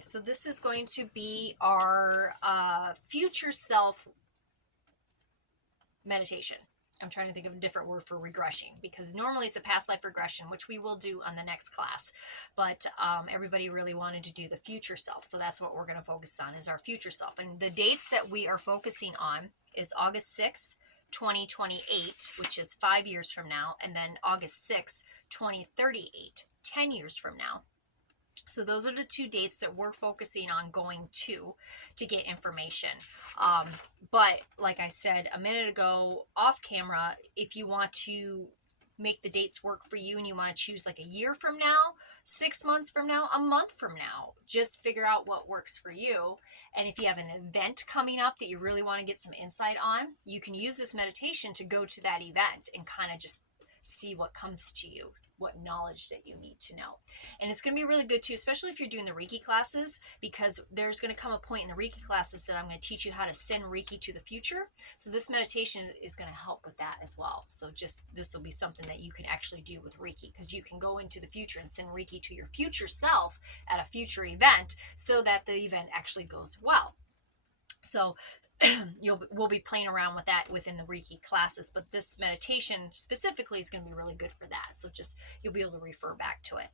Okay, so this is going to be our future self meditation. I'm trying to think of a different word for regressing, because normally it's a past life regression, which we will do on the next class. But everybody really wanted to do the future self. So that's what we're going to focus on, is our future self. And the dates that we are focusing on is August 6th, 2028, which is 5 years from now. And then August 6th, 2038, 10 years from now. So those are the two dates that we're focusing on going to get information. But like I said a minute ago off camera, if you want to make the dates work for you and you want to choose like a year from now, 6 months from now, a month from now, just figure out what works for you. And if you have an event coming up that you really want to get some insight on, you can use this meditation to go to that event and kind of just see what comes to you, what knowledge that you need to know. And it's going to be really good too, especially if you're doing the Reiki classes, because there's going to come a point in the Reiki classes that I'm going to teach you how to send Reiki to the future. So this meditation is going to help with that as well. So just this will be something that you can actually do with Reiki, because you can go into the future and send Reiki to your future self at a future event so that the event actually goes well. So we'll be playing around with that within the Reiki classes, but this meditation specifically is going to be really good for that. So just you'll be able to refer back to it.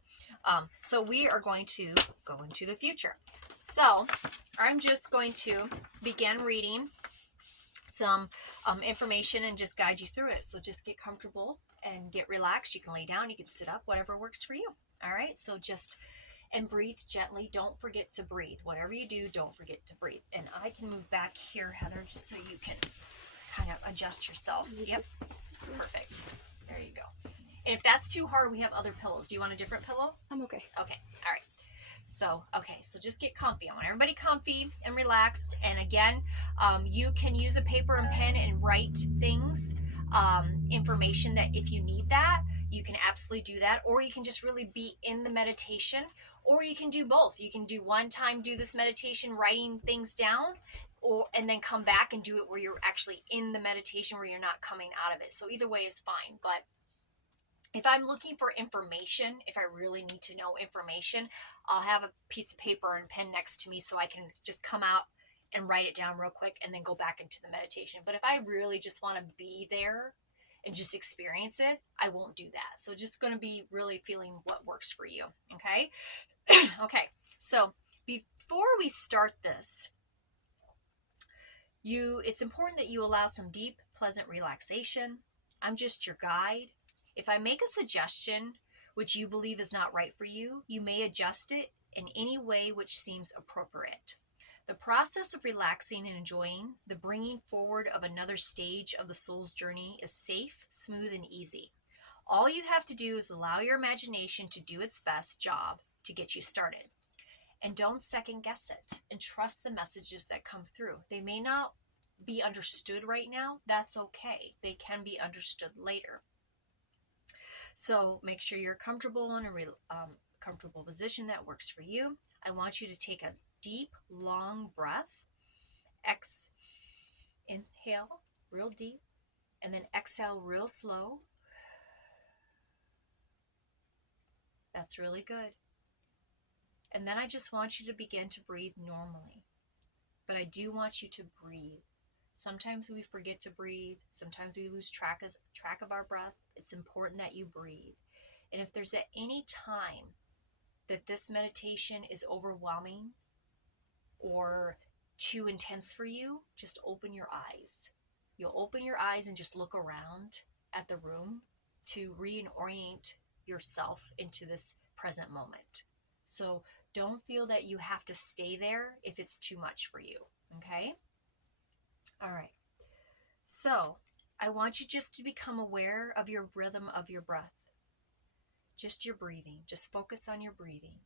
So we are going to go into the future. So I'm just going to begin reading some information and just guide you through it. So just get comfortable and get relaxed. You can lay down, you can sit up, whatever works for you. All right, so just and breathe gently. Don't forget to breathe. Whatever you do, don't forget to breathe. And I can move back here, Heather, just so you can kind of adjust yourself. Yep, perfect. There you go. And if that's too hard, we have other pillows. Do you want a different pillow? I'm okay. Okay, all right. So, okay, so just get comfy. I want everybody comfy and relaxed. And again, you can use a paper and pen and write things, information that if you need that, you can absolutely do that. Or you can just really be in the meditation. Or you can do both. You can do one time, do this meditation, writing things down, and then come back and do it where you're actually in the meditation, where you're not coming out of it. So either way is fine. But if I'm looking for information, if I really need to know information, I'll have a piece of paper and pen next to me so I can just come out and write it down real quick and then go back into the meditation. But if I really just want to be there and just experience it, I won't do that. So just going to be really feeling what works for you. Okay. Okay. So before we start this, it's important that you allow some deep, pleasant relaxation. I'm just your guide. If I make a suggestion which you believe is not right for you, you may adjust it in any way which seems appropriate. The process of relaxing and enjoying the bringing forward of another stage of the soul's journey is safe, smooth, and easy. All you have to do is allow your imagination to do its best job to get you started. And don't second guess it, and trust the messages that come through. They may not be understood right now. That's okay. They can be understood later. So make sure you're comfortable in a comfortable position that works for you. I want you to take a deep, long breath. Inhale real deep, and then exhale real slow. That's really good. And then I just want you to begin to breathe normally. But I do want you to breathe. Sometimes we forget to breathe. Sometimes we lose track of our breath. It's important that you breathe. And if there's at any time that this meditation is overwhelming or too intense for you, just open your eyes. You'll open your eyes and just look around at the room to reorient yourself into this present moment. So don't feel that you have to stay there if it's too much for you, okay? All right. So I want you just to become aware of your rhythm of your breath. Just your breathing. Just focus on your breathing.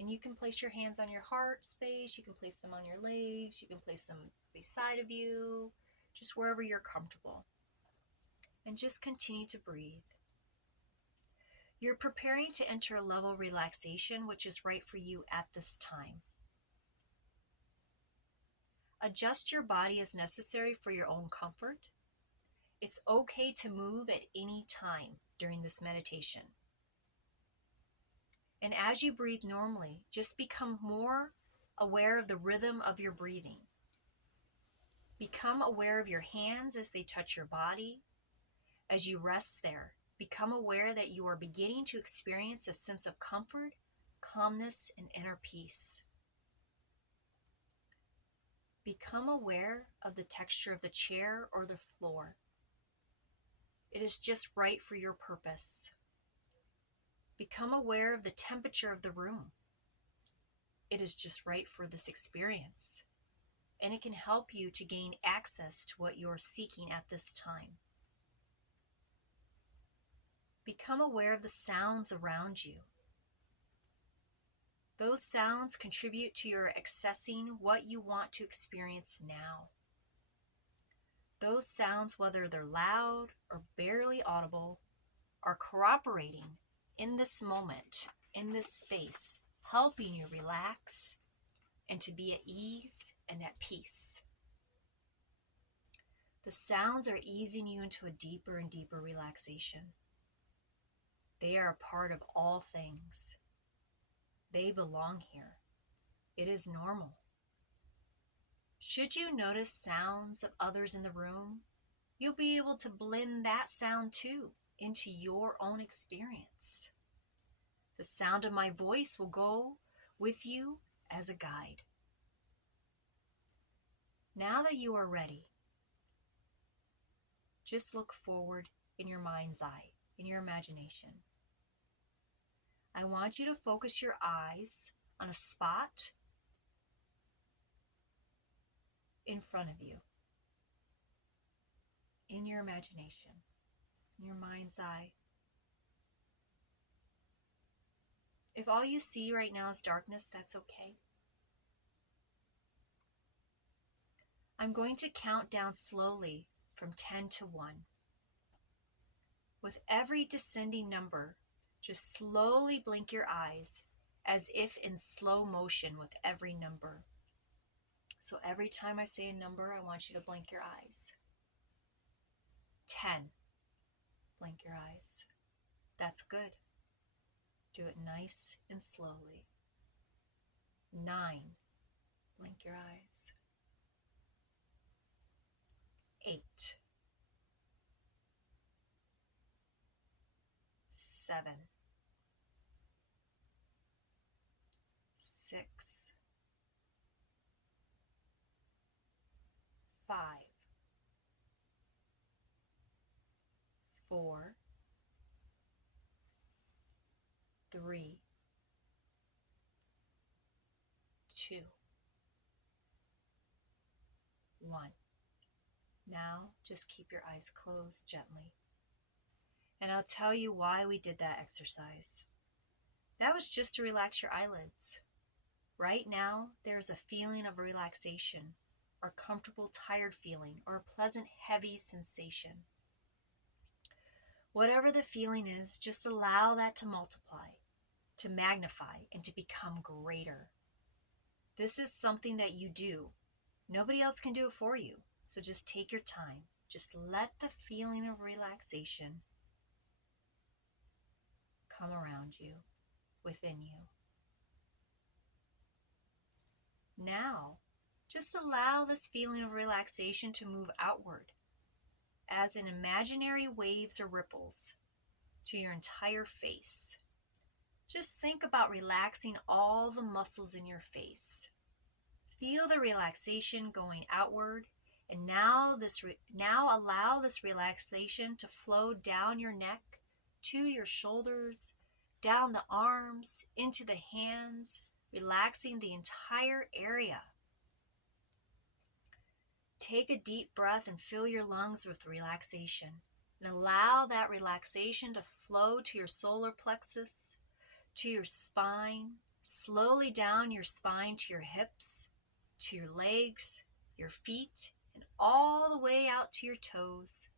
And you can place your hands on your heart space. You can place them on your legs. You can place them beside of you, just wherever you're comfortable. And just continue to breathe. You're preparing to enter a level of relaxation which is right for you at this time. Adjust your body as necessary for your own comfort. It's okay to move at any time during this meditation. And as you breathe normally, just become more aware of the rhythm of your breathing. Become aware of your hands as they touch your body. As you rest there, become aware that you are beginning to experience a sense of comfort, calmness, and inner peace. Become aware of the texture of the chair or the floor. It is just right for your purpose. Become aware of the temperature of the room. It is just right for this experience, and it can help you to gain access to what you are seeking at this time. Become aware of the sounds around you. Those sounds contribute to your accessing what you want to experience now. Those sounds, whether they're loud or barely audible, are cooperating in this moment, in this space, helping you relax and to be at ease and at peace. The sounds are easing you into a deeper and deeper relaxation. They are a part of all things. They belong here. It is normal. Should you notice sounds of others in the room, you'll be able to blend that sound too into your own experience. The sound of my voice will go with you as a guide. Now that you are ready, just look forward in your mind's eye, in your imagination. I want you to focus your eyes on a spot in front of you, in your imagination, in your mind's eye. If all you see right now is darkness, that's okay. I'm going to count down slowly from 10 to 1. With every descending number, just slowly blink your eyes as if in slow motion with every number. So every time I say a number, I want you to blink your eyes. 10. Blink your eyes. That's good. Do it nice and slowly. 9. Blink your eyes. 8. 7. 6. 5. 4. 3. 2. 1. Now, just keep your eyes closed gently. And I'll tell you why we did that exercise. That was just to relax your eyelids. Right now, there's a feeling of relaxation, or comfortable, tired feeling, or a pleasant, heavy sensation. Whatever the feeling is, just allow that to multiply, to magnify, and to become greater. This is something that you do. Nobody else can do it for you. So just take your time. Just let the feeling of relaxation come around you, within you. Now, just allow this feeling of relaxation to move outward as in imaginary waves or ripples to your entire face. Just think about relaxing all the muscles in your face. Feel the relaxation going outward, and now allow this relaxation to flow down your neck, to your shoulders, down the arms, into the hands, relaxing the entire area. Take a deep breath and fill your lungs with relaxation, and allow that relaxation to flow to your solar plexus, to your spine, slowly down your spine to your hips, to your legs, your feet, and all the way out to your toes,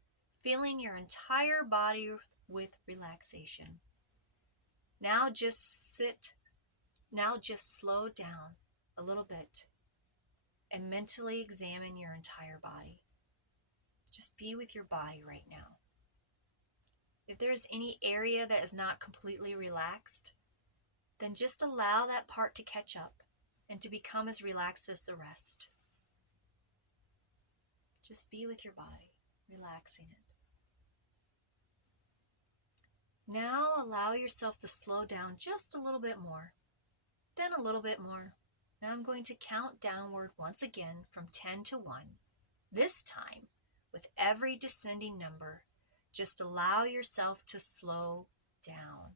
filling your entire body with relaxation. Now just slow down a little bit and mentally examine your entire body. Just be with your body right now. If there's any area that is not completely relaxed, then just allow that part to catch up and to become as relaxed as the rest. Just be with your body, relaxing it. Now allow yourself to slow down just a little bit more, then a little bit more. Now I'm going to count downward once again from 10 to 1. This time, with every descending number, just allow yourself to slow down,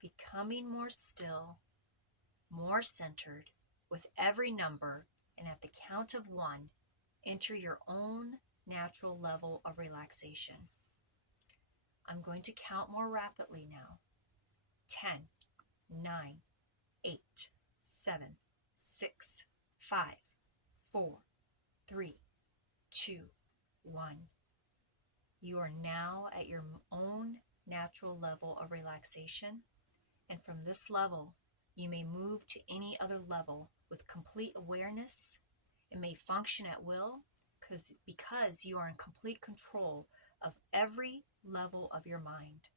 becoming more still, more centered with every number, and at the count of 1, enter your own natural level of relaxation. I'm going to count more rapidly now. 10, 9, 8, 7, 6, 5, 4, 3, 2, 1. You are now at your own natural level of relaxation, and from this level, you may move to any other level with complete awareness and may function at will because you are in complete control of every level of your mind.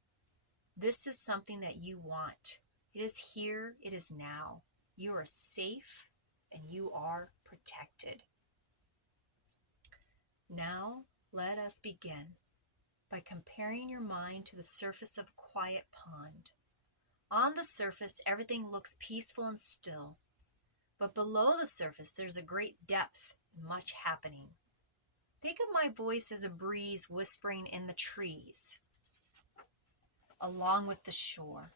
This is something that you want. It is here, it is now. You are safe and you are protected. Now, let us begin by comparing your mind to the surface of a quiet pond. On the surface, everything looks peaceful and still, but below the surface, there's a great depth and much happening. Think of my voice as a breeze whispering in the trees, along with the shore.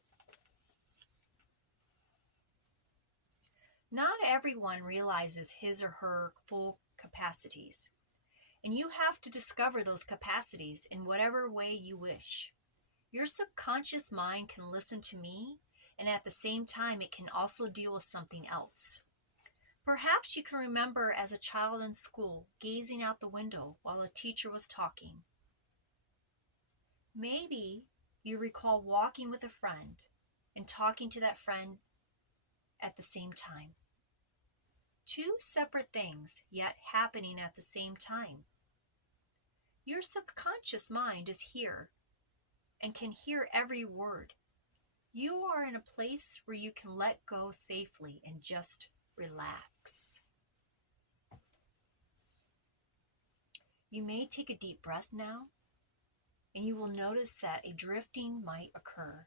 Not everyone realizes his or her full capacities, and you have to discover those capacities in whatever way you wish. Your subconscious mind can listen to me, and at the same time, it can also deal with something else. Perhaps you can remember as a child in school, gazing out the window while a teacher was talking. Maybe you recall walking with a friend and talking to that friend at the same time. Two separate things, yet happening at the same time. Your subconscious mind is here and can hear every word. You are in a place where you can let go safely and just relax. You may take a deep breath now, and you will notice that a drifting might occur.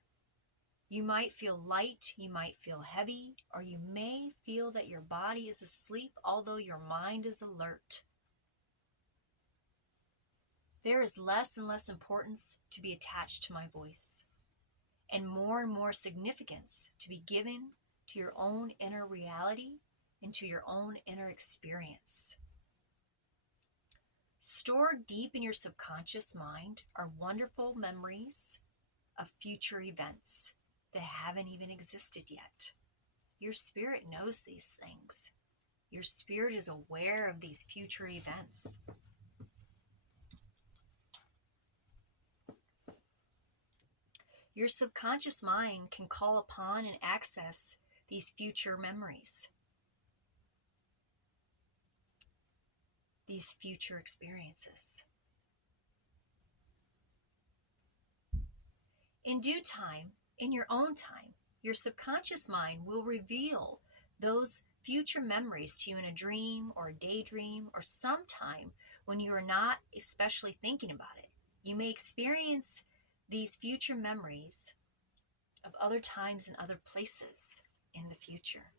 You might feel light, you might feel heavy, or you may feel that your body is asleep, although your mind is alert. There is less and less importance to be attached to my voice, and more significance to be given to your own inner reality and to your own inner experience. Stored deep in your subconscious mind are wonderful memories of future events that haven't even existed yet. Your spirit knows these things. Your spirit is aware of these future events. Your subconscious mind can call upon and access these future memories, these future experiences. In due time, in your own time, your subconscious mind will reveal those future memories to you in a dream or a daydream or sometime when you are not especially thinking about it. You may experience these future memories of other times and other places in the future.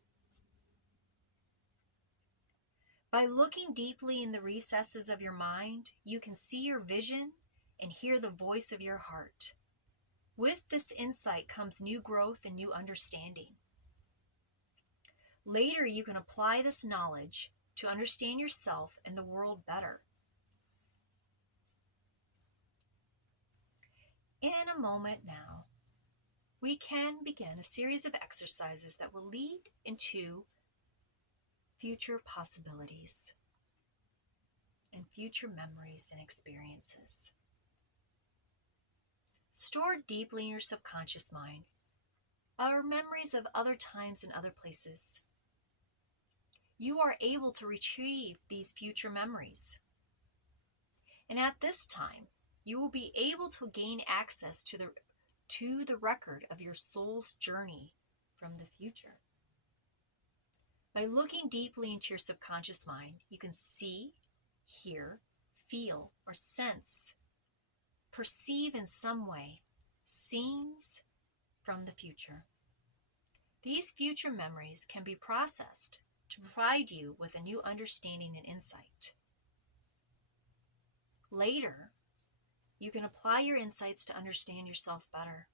By looking deeply in the recesses of your mind, you can see your vision and hear the voice of your heart. With this insight comes new growth and new understanding. Later, you can apply this knowledge to understand yourself and the world better. In a moment now, we can begin a series of exercises that will lead into future possibilities and future memories and experiences. Stored deeply in your subconscious mind are memories of other times and other places. You are able to retrieve these future memories. And at this time, you will be able to gain access to the record of your soul's journey from the future. By looking deeply into your subconscious mind, you can see, hear, feel, or sense, perceive in some way scenes from the future. These future memories can be processed to provide you with a new understanding and insight. Later, you can apply your insights to understand yourself better.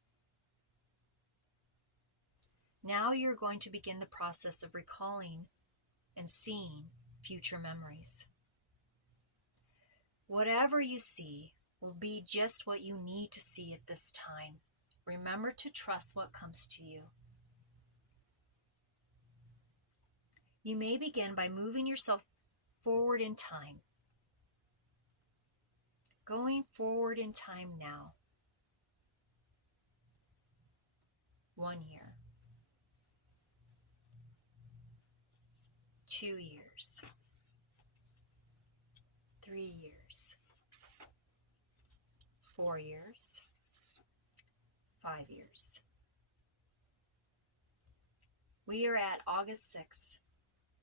Now you're going to begin the process of recalling and seeing future memories. Whatever you see will be just what you need to see at this time. Remember to trust what comes to you. You may begin by moving yourself forward in time. Going forward in time now. 1 year. 2 years. 3 years. 4 years. 5 years. We are at August 6th,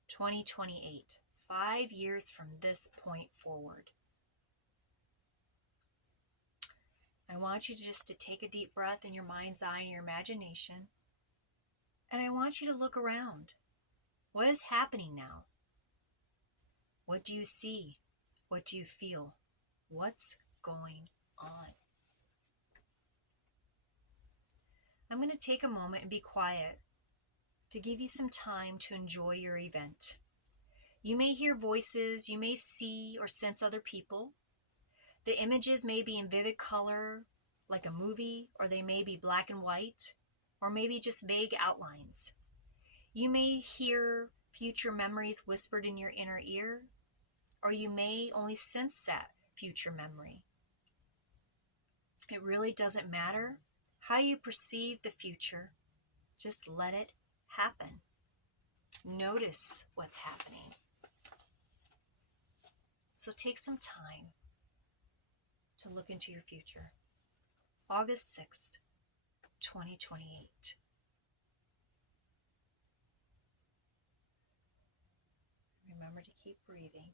2028. 5 years from this point forward. I want you just to take a deep breath in your mind's eye and your imagination. And I want you to look around. What is happening now? What do you see? What do you feel? What's going on? I'm going to take a moment and be quiet to give you some time to enjoy your event. You may hear voices, you may see or sense other people. The images may be in vivid color, like a movie, or they may be black and white, or maybe just vague outlines. You may hear future memories whispered in your inner ear, or you may only sense that future memory. It really doesn't matter how you perceive the future. Just let it happen. Notice what's happening. So take some time to look into your future. August 6th, 2028. Remember to keep breathing.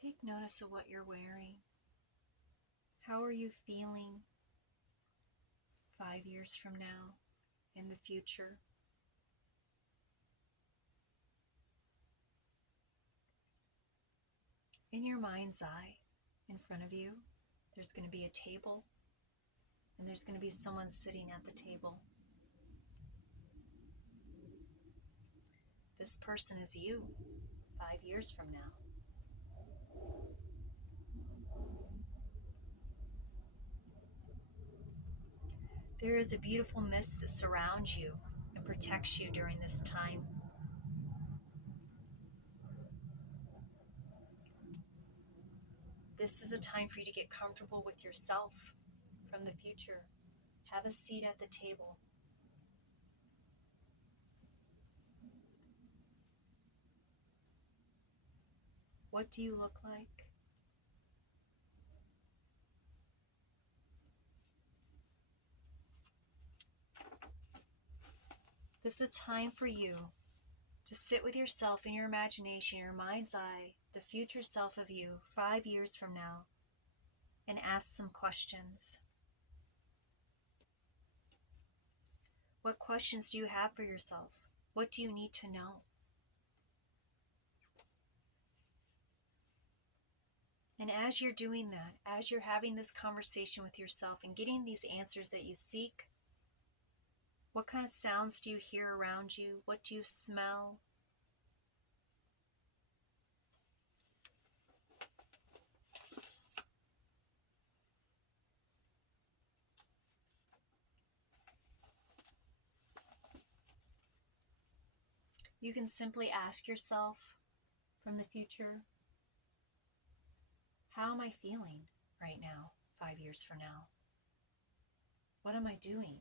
Take notice of what you're wearing. How are you feeling 5 years from now, in the future? In your mind's eye, in front of you, there's going to be a table, and there's going to be someone sitting at the table. This person is you 5 years from now. There is a beautiful mist that surrounds you and protects you during this time. This is a time for you to get comfortable with yourself from the future. Have a seat at the table. What do you look like? This is a time for you to sit with yourself in your imagination, your mind's eye, the future self of you 5 years from now, and ask some questions. What questions do you have for yourself? What do you need to know? And as you're doing that, as you're having this conversation with yourself and getting these answers that you seek, what kind of sounds do you hear around you? What do you smell? you can simply ask yourself from the future, how am I feeling right now, 5 years from now? What am I doing?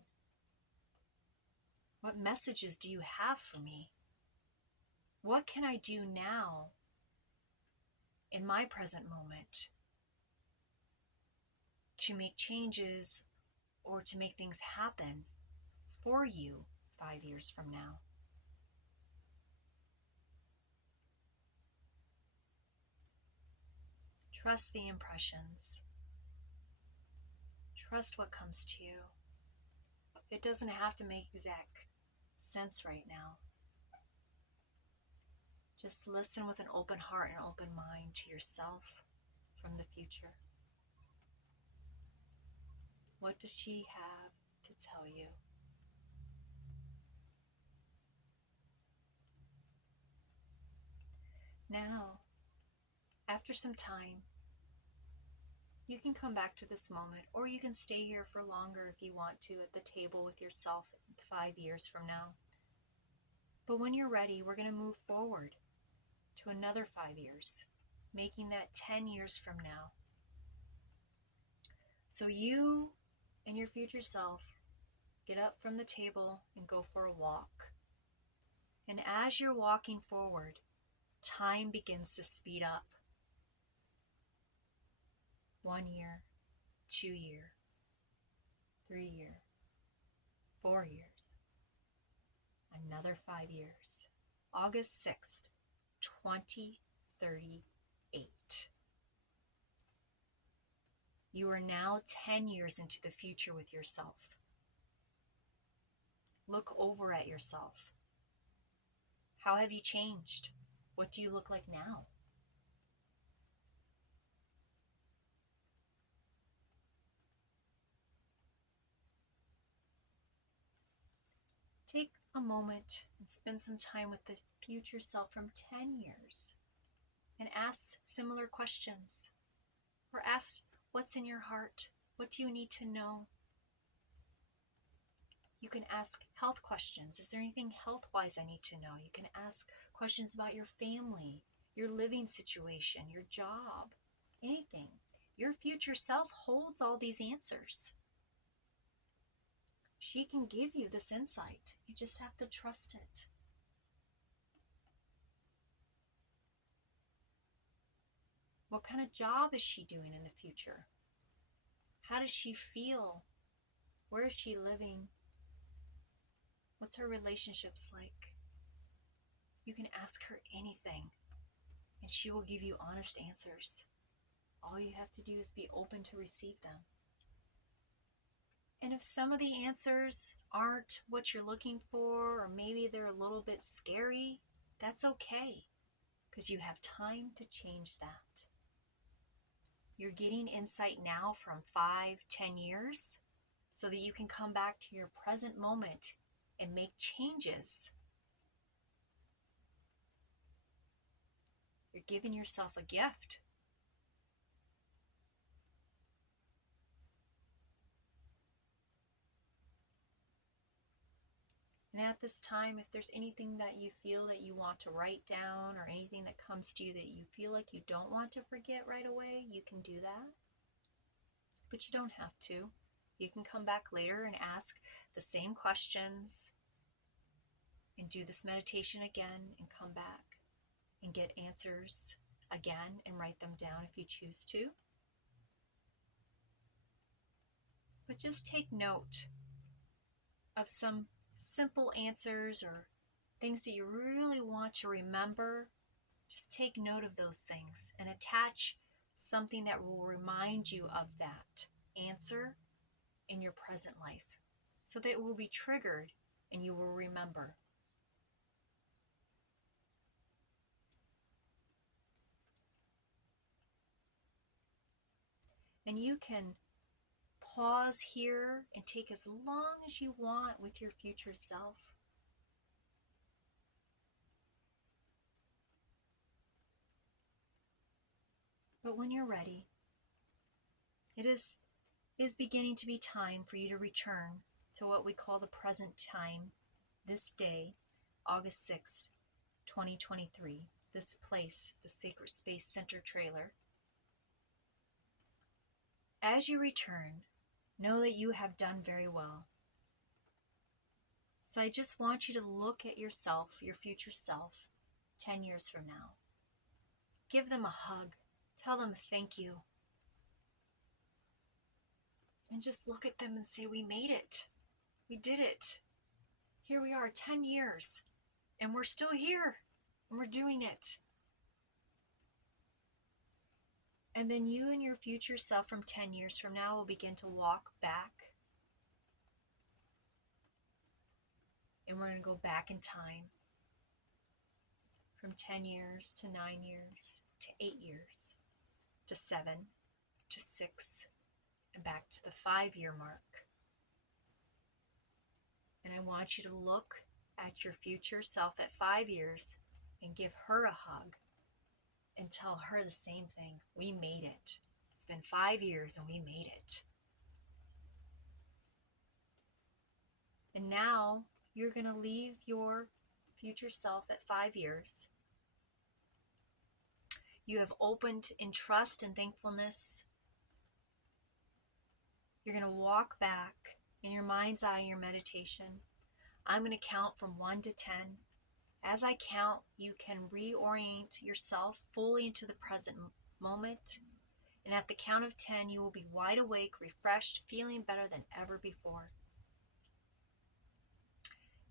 What messages do you have for me? What can I do now in my present moment to make changes or to make things happen for you 5 years from now? Trust the impressions. Trust what comes to you. It doesn't have to make exact sense right now. Just listen with an open heart and open mind to yourself from the future. What does she have to tell you? Now, after some time, you can come back to this moment, or you can stay here for longer if you want to at the table with yourself 5 years from now. But when you're ready, we're going to move forward to another 5 years, making that 10 years from now. So you and your future self get up from the table and go for a walk. And as you're walking forward, time begins to speed up. 1 year, 2 year, 3 year, 4 years, another 5 years. August 6th, 2038. You are now 10 years into the future with yourself. Look over at yourself. How have you changed? What do you look like now? Take a moment and spend some time with the future self from 10 years and ask similar questions, or ask what's in your heart. What do you need to know? You can ask health questions. Is there anything health-wise I need to know? You can ask questions about your family, your living situation, your job, anything. Your future self holds all these answers. She can give you this insight. You just have to trust it. What kind of job is she doing in the future? How does she feel? Where is she living? What's her relationships like? You can ask her anything, and she will give you honest answers. All you have to do is be open to receive them. And if some of the answers aren't what you're looking for, or maybe they're a little bit scary, that's okay, because you have time to change that. You're getting insight now from 5, 10 years so that you can come back to your present moment and make changes. You're giving yourself a gift. And at this time, if there's anything that you feel that you want to write down, or anything that comes to you that you feel like you don't want to forget right away, you can do that. But you don't have to. You can come back later and ask the same questions and do this meditation again and come back and get answers again and write them down if you choose to. But just take note of some simple answers or things that you really want to remember. Just take note of those things and attach something that will remind you of that answer in your present life, so that it will be triggered and you will remember. And you can pause here and take as long as you want with your future self. But when you're ready, it is beginning to be time for you to return to what we call the present time, this day, August 6th, 2023, this place, the Sacred Space Center trailer. As you return, know that you have done very well. So I just want you to look at yourself, your future self, 10 years from now. Give them a hug. Tell them thank you. And just look at them and say, we made it. We did it. Here we are, 10 years. And we're still here. And we're doing it. And then you and your future self from 10 years from now will begin to walk back. And we're going to go back in time. From 10 years to 9 years to 8 years to 7 to 6 and back to the 5-year mark. And I want you to look at your future self at 5 years and give her a hug and tell her the same thing. We made it. It's been 5 years and we made it. And now you're going to leave your future self at 5 years. You have opened in trust and thankfulness. You're going to walk back in your mind's eye in your meditation. I'm going to count from 1 to 10. As I count, you can reorient yourself fully into the present moment. And at the count of 10, you will be wide awake, refreshed, feeling better than ever before.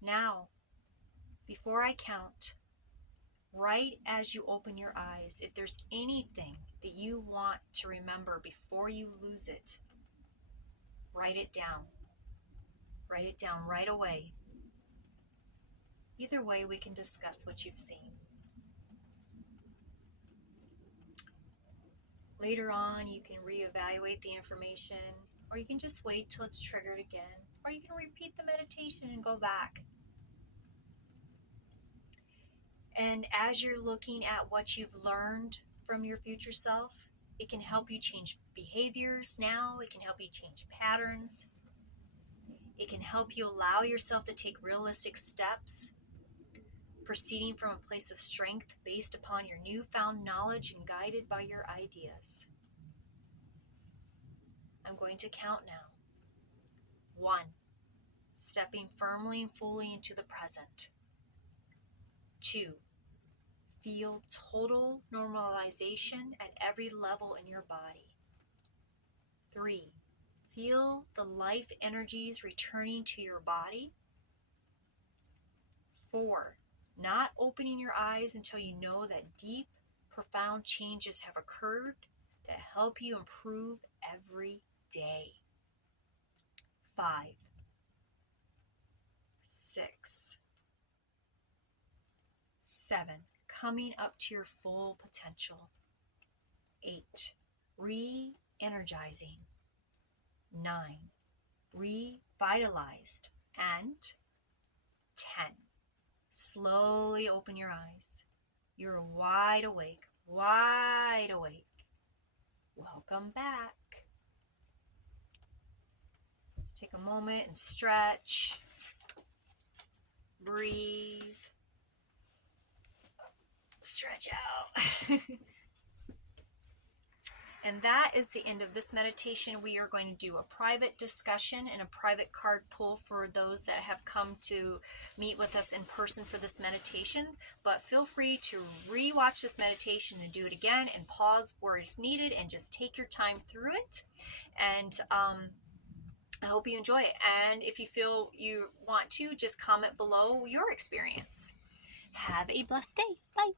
Now, before I count, right as you open your eyes, if there's anything that you want to remember before you lose it, write it down. Write it down right away. Either way, we can discuss what you've seen. Later on, you can reevaluate the information, or you can just wait till it's triggered again, or you can repeat the meditation and go back. And as you're looking at what you've learned from your future self, it can help you change behaviors now. It can help you change patterns. It can help you allow yourself to take realistic steps, proceeding from a place of strength based upon your newfound knowledge and guided by your ideas. I'm going to count now. 1, stepping firmly and fully into the present. 2, feel total normalization at every level in your body. 3, feel the life energies returning to your body. 4, not opening your eyes until you know that deep, profound changes have occurred that help you improve every day. 5, 6, 7, coming up to your full potential. 8, re-energizing. 9, revitalized. And 10, slowly open your eyes. You're wide awake, wide awake. Welcome back. Just take a moment and stretch. Breathe. Stretch out. And that is the end of this meditation. We are going to do a private discussion and a private card pull for those that have come to meet with us in person for this meditation. But feel free to re-watch this meditation and do it again and pause where it's needed and just take your time through it. And I hope you enjoy it. And if you feel you want to, just comment below your experience. Have a blessed day. Bye.